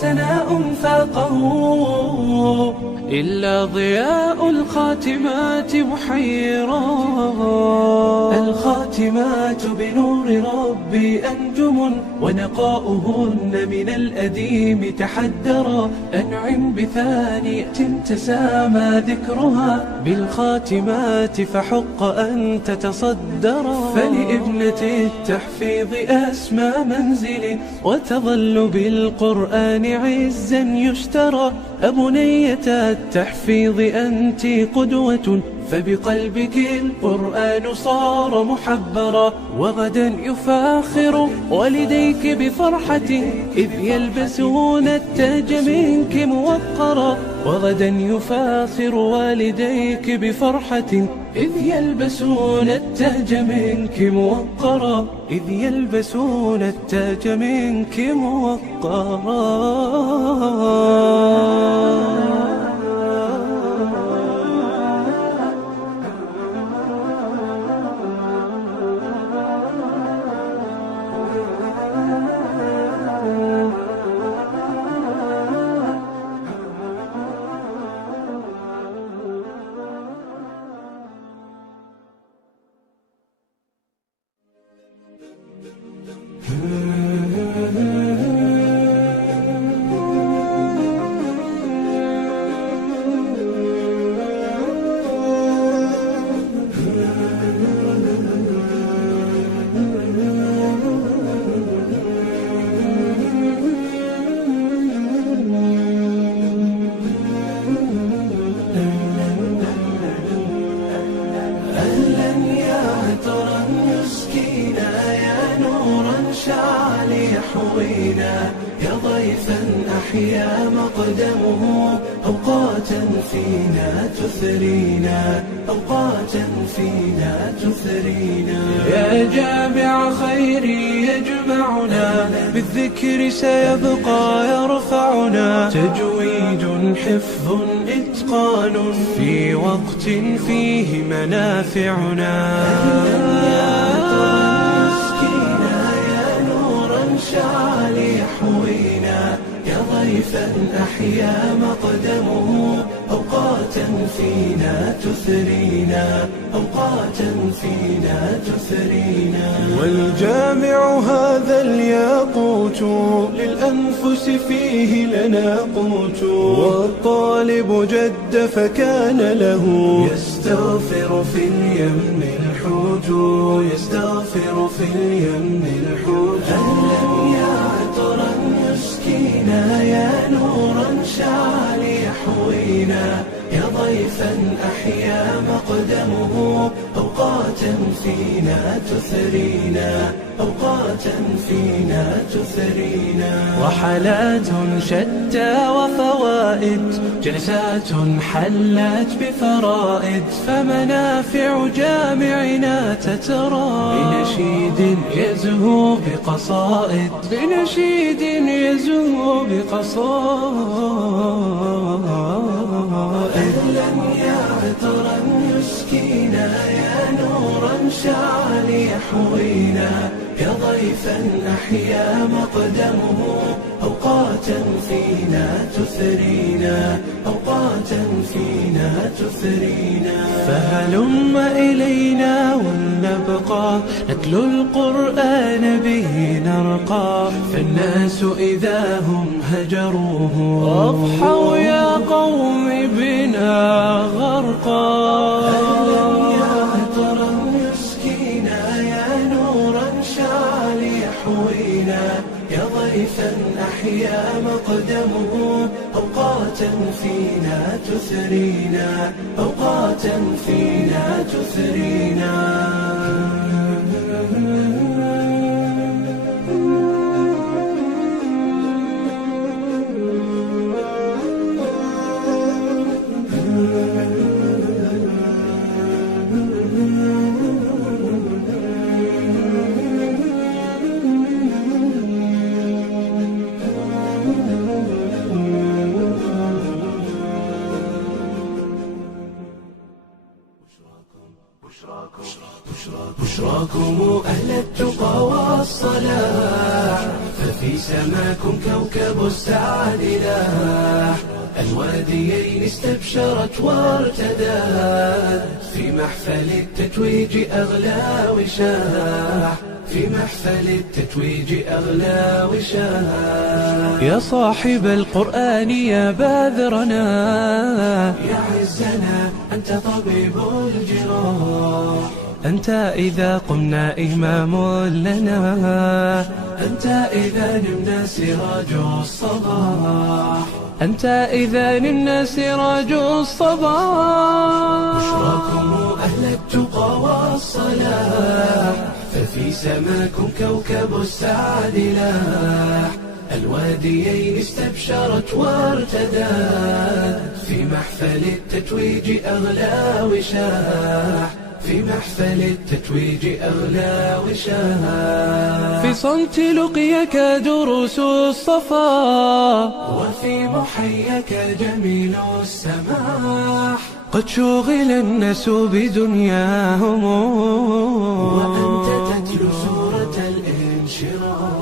سناء فاقه إلا ضياء الخاتمات محيرا. الخاتمات بنور ربي أنجم ونقاؤهن من الأديم تحدرا. أنعم بثانية تسامى ذكرها بالخاتمات فحق أن تتصدرا. فلابنة التحفيظ أسمى منزل وتظل بالقرآن عزا يشترى. أبنية التحفيظ أنت قدوة فبقلبك القرآن صار محبرا. وغدا يفاخر والديك بفرحة إذ يلبسون التاج منك موقرا. وغدا يفاخر والديك بفرحة إذ يلبسون التاج منك موقرا. إذ يلبسون التاج منك موقرا. يا ضيفا أحيا مقدمه أوقاتا فينا تثرينا. أوقاتا فينا تثرينا. يا جامع خيري يجمعنا بالذكر سيبقى يرفعنا. تجويد حفظ إتقان في وقت فيه منافعنا. شعل يحوينا يا ضيفا أحيا مقدمه أوقاتا فينا تثرينا. أوقاتا فينا تثرينا. والجامع هذا الياقوت للأنفس فيه لنا قوت. والطالب جد فكان له يستغفر في اليم الحوت. يستغفر في اليم الحوت. أهلا يا عطرا يسكينا يا نورا شعل يحوينا. يا ضيفا أحيا مقدمه أوقاتا فينا تثرينا. أوقاتا فينا تثرينا. رحلات شتى وفوائد جلسات حلت بفرائد. فمنافع جامعنا تترى بنشيد يزهو بقصائد. بنشيد يزهو بقصائد. أهلا يا عطرا يسكينا يا نورا شعل يحوينا. يا ضيفا أحيا مقدمه أوقاتا فينا تثرينا. أوقاتا فينا تثرينا. فهلم إلينا ولنبقى نتلو القرآن به نرقى. فالناس إذا هم هجروه أضحوا يا قوم بنا غرقا. يا ضيفا أحيا مقدمه أوقاتا فينا تثرينا. أوقاتا فينا تثرينا. بشراكم أهل التقى والصلاح. ففي ففي سماكم كوكب السعد لاح، الواديين استبشرت وارتدت، في محفل التتويج أغلى وشاح، في محفل التتويج أغلى وشاح. يا صاحب القرآن يا باذرنا، يا عزنا أنت طبيب الجراح، أنت إذا قمنا إمام لنا، أنت إذا نمنا سراج الصباح، أنت إذا نمنا سراج الصباح. بشراكم أهل التقى والصلاح، ففي سماكم كوكب السعد لاح، الواديين استبشرت وارتدت، في محفل التتويج أغلى وشاح، في محفل التتويج أغلى وشاح. في صمت لقيك دروس الصفا، وفي محيك جميل السماح، قد شغل الناس بدنياهم، وأنت تتلو سورة الانشراح،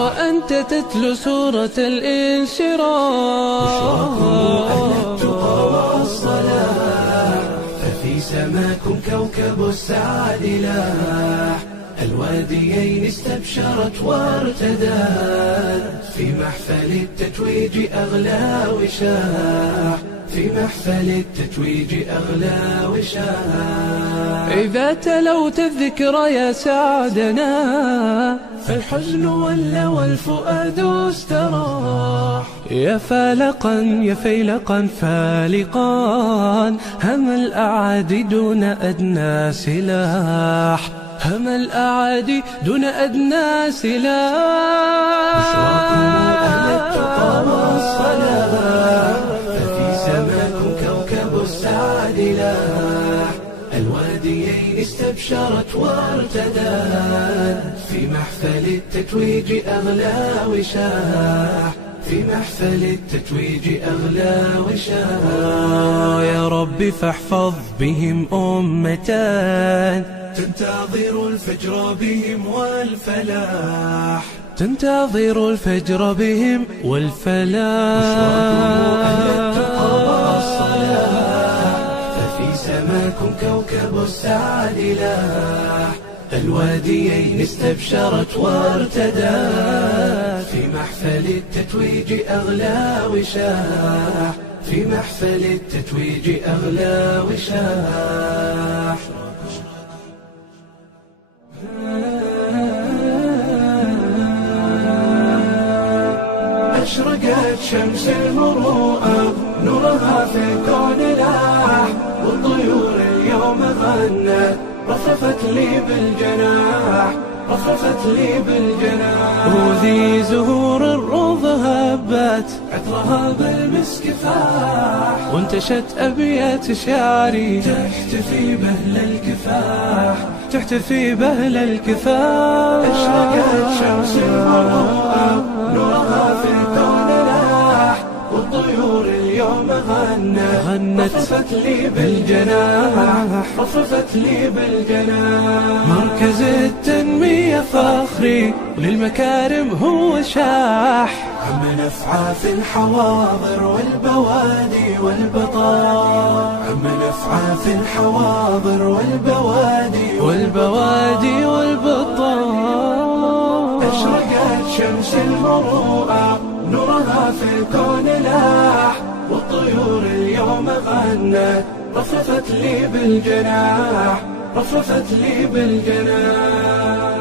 وأنت تتلو سورة الانشراح. بشراكم أهل التقى والصلاح، ففي سماكم كوكب السعد لاح، الواديين استبشرت وارتدت، في محفل التتويج أغلى وشاح، في محفل التتويج أغلى وشاح. إذا تلوت الذكر يا سعدنا، فالحزن ولى والفؤاد استراح، يا فالقا يا فيلقا فالقا، هم الأعادي دون أدنى سلاح، هم الأعادي دون أدنى سلاح. بشراكم أهل التقى والصلاح، ففي سماكم كوكب السعد لاح، الواديين استبشرت وارتدت، في محفل التتويج أغلى وشاح، في محفل التتويج أغلى وشاح. يا رب فاحفظ بهم أمة تنتظر الفجر بهم والفلاح، تنتظر الفجر بهم والفلاح. ففي سماكم كوكب السعد لاح، الواديين استبشرت وارتدت، في محفل التتويج أغلى وشاح، في محفل التتويج أغلى وشاح. أشرقت شمس المروءة نورها في الكون لاح، والطيور اليوم غنت رفرفت لي بالجناح، رفرفت لي بالجناح. وذي زهور الروض هبت عطرها بالمسك فاح، وانتشت أبيات شعري تحتفي بهل الكفاح، تحتفي بهل الكفاح. أشرقت شمس المروءة نورها في الكون لاح، والطيور اليوم غنت رفرفت لي بالجناح، رفرفت لي بالجناح. مركز التنمية فخري وللمكارم هو شاح، عم نفعى في الحواضر والبوادي والبطاح، عم نفعى في الحواضر والبوادي والبطاح. أشرقت شمس المروءة نورها في الكون لاح، والطيور اليوم غنت رفرفت لي بالجناح، رفرفت لي بالجناح.